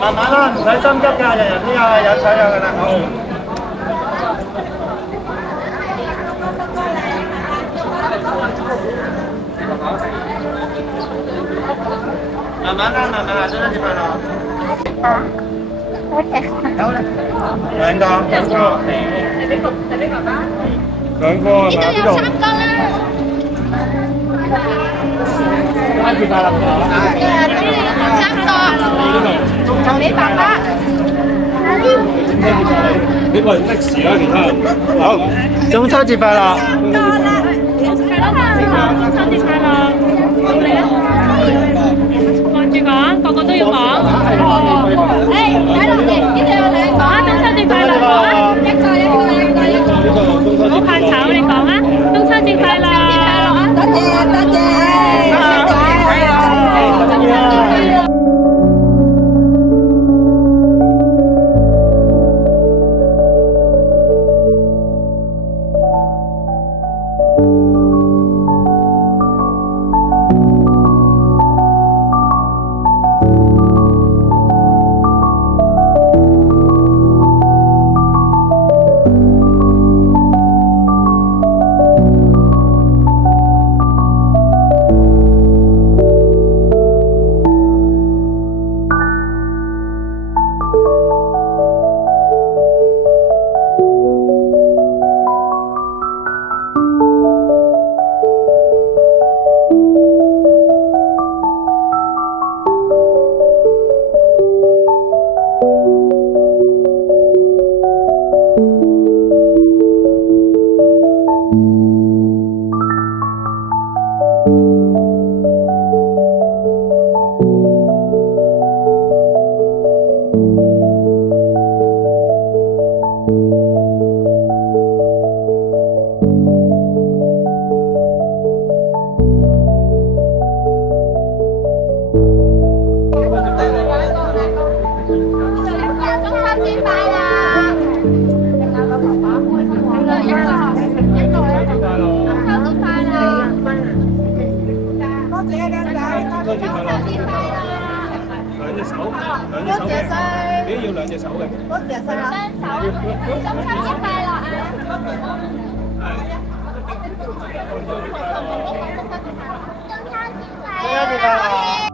慢慢啦，唔使心急㗎，人人都有取有㗎啦，好。慢慢啦，慢慢啦，中秋節快樂。有啦。兩個。係俾爸爸。兩個係嘛？呢度。3個啦。中秋節快樂！3個。就俾爸爸。你喂的士啊，其他人。好，中秋節快樂！中秋節快樂！到你啦！望住講，個個都要講。誒，睇落嚟，呢度有兩個。中秋節快樂！講啊！一個。唔好怕醜，你講啊！中秋節快樂！多謝多謝。兩隻手，你都要兩隻手嘅。雙手，中秋節快樂啊！中秋節快樂！